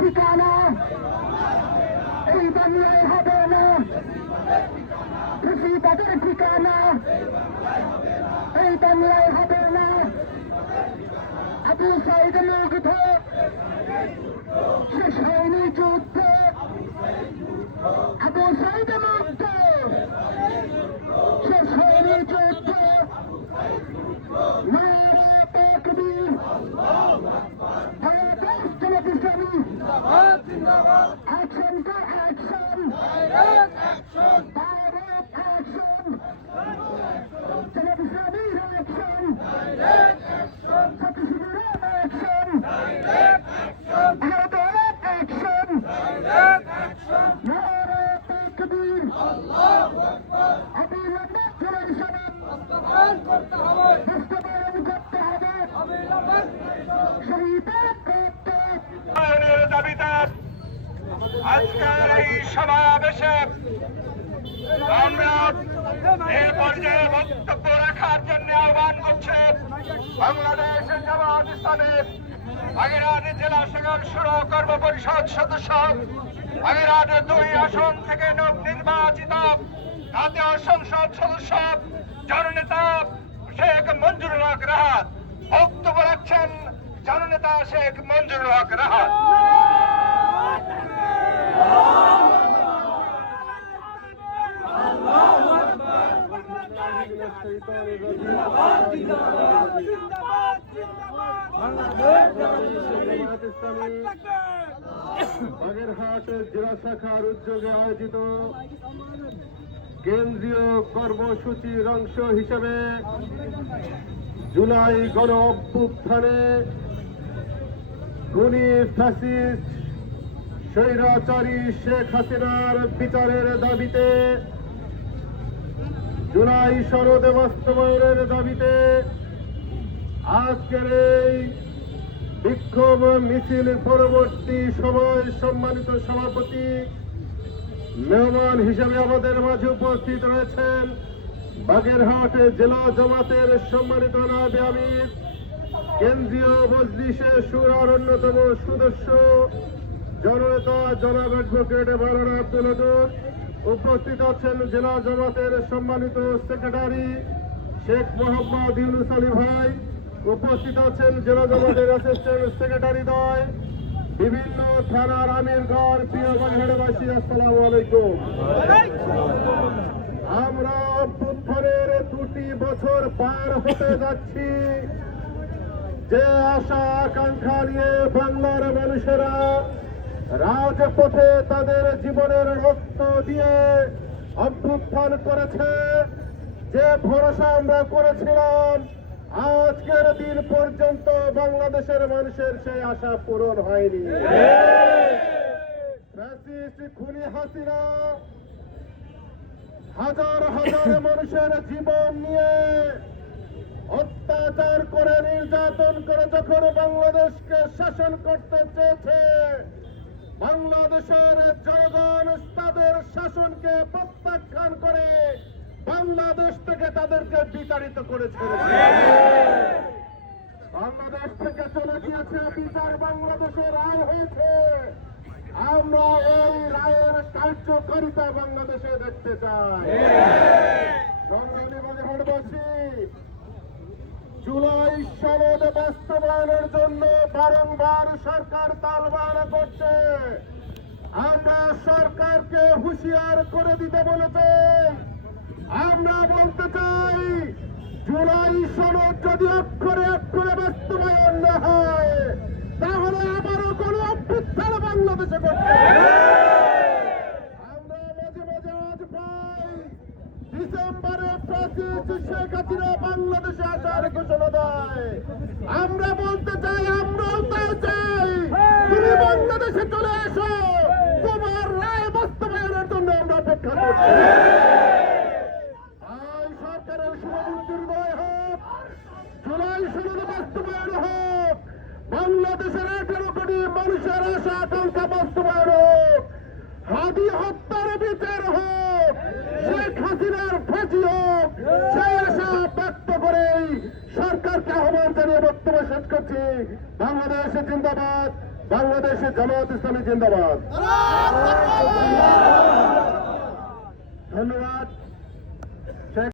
ঠিকানা এই বাংলায় হবে না, তাদের ঠিকানা এই বাংলায় হবে না। আবু সাইদ মুগ্ধ শেষ হয়নি যুদ্ধ, আবু সাইদ মুগ্ধ শেষ হয়নি যুদ্ধ। নারা তাকবীর, Bangladesh Jamaat Islami action to action, direct action, Jamaat ইসলামীর অ্যাকশন, ছাত্র শিবিরের অ্যাকশন, ভারতের অ্যাকশন। নারা তাকবীর, অবিলম্বে জুলাই সনদ বাস্তবায়ন করতে হবে, শহীদের দাবিতে আজকের এই সমাবেশে আমরা এই পর্যায়ে বক্তব্য রাখার জন্য আহ্বান করছে বাংলাদেশ জামাত ইসলামী বাগেরহাট জেলা শাখার শুরু কর্ম পরিষদ সদস্য, বাগেরহাট 2 আসন থেকে নবনির্বাচিত জাতীয় সংসদ সদস্য জননেতা শেখ মঞ্জুরুল হক রাহাত বক্তব্য রাখছেন। জননেতা শেখ মঞ্জুরুল হক রাহাত। বাগেরহাট জেলা শাখার উদ্যোগে আয়োজিত কেন্দ্রীয় কর্মসূচির অংশ হিসেবে জুলাই গণ অভ্যুত্থানে খুনি ফ্যাসিস্ট স্বৈরাচারী শেখ হাসিনার বিচারের দাবিতে, জুলাই সনদ বাস্তবায়নের দাবিতে আজকের এই বিক্ষোভ মিছিল পরবর্তী সময় সম্মানিত সভাপতি মেহমান হিসেবে আমাদের মাঝে উপস্থিত রয়েছেন বাগেরহাট জেলা জামাতের সম্মানিত নায়েবে আমির, কেন্দ্রীয় মজলিসে শুরার অন্যতম সদস্য জননেতা জনাব অ্যাডভোকেট মাওলানা আব্দুল ওদুদ। উপস্থিত আছেন জেলা জামাতের সম্মানিত সেক্রেটারি শেখ মোহাম্মদ ইউনুস আলী ভাই। উপস্থিত আছেন জেলা জামাতের অ্যাসিস্ট্যান্ট সেক্রেটারি দ্বয়, বিভিন্ন থানার আমিরগণ, প্রিয় বাগেরহাটবাসী, আসসালামু আলাইকুম। আমরা অভ্যুত্থানের 2টি বছর পার হতে যাচ্ছি। যে আশা আকাঙ্ক্ষা নিয়ে বাংলার মানুষেরা রাজপথে তাদের জীবনের রক্ত দিয়ে অভ্যুত্থান করেছে, যে ভরসা আমরা করেছিলাম, আজকের দিন পর্যন্ত বাংলাদেশের মানুষের সেই আশা পূরণ হয়নি। ফ্যাসিস্ট খুনি হাসিনা হাজার হাজার মানুষের জীবন নিয়ে অত্যাচার করে, নির্যাতন করে যখন বাংলাদেশকে শাসন করতে চেয়েছে, বাংলাদেশের জনগণ তাদের শাসনকে প্রত্যাখ্যান করে বাংলাদেশ থেকে তাদেরকে বিতাড়িত করেছে। বাংলাদেশ থেকে চলে গিয়েছে, বিচার বাংলাদেশের রায় হয়েছে। আমরা এই রায়ের কার্যকারিতা বাংলাদেশে দেখতে চাই। সংগ্রামী বাগেরহাটবাসী, জুলাই সনদ বাস্তবায়নের জন্য বারংবার সরকার তালবাহানা করছে। আমরা সরকারকে হুঁশিয়ার করে দিতে বলেছে। আমরা বলতে চাই, জুলাই সনদ যদি অক্ষরে অক্ষরে বাস্তবায়ন না হয়, তাহলে আবারও কোনো অভ্যুত্থান বাংলাদেশে করতে হবে। আমরা মাঝে মাঝে আজ পাই, ডিসেম্বরে ফ্যাসিস্ট শেখ হাসিনা বাংলাদেশে আসার ঘোষণা দেয়। আমরা বলতে চাই, আমরাও তাই চাই, তুমি বাংলাদেশে চলে আসো, তোমার রায় বাস্তবায়নের জন্য আমরা অপেক্ষা করছি। বাংলাদেশের 18 কোটি মানুষের আশা আকাঙ্ক্ষা বাস্তবায়ন হোক, হাদি হত্যার বিচার হোক, শেখ হাসিনার ফাঁসি হোক, সেই আশা ব্যক্ত করেই সরকারকে আহ্বান জানিয়ে বক্তব্য শেষ করছি। বাংলাদেশে জিন্দাবাদ, বাংলাদেশে জামায়াত ইসলামী জিন্দাবাদ। ধন্যবাদ।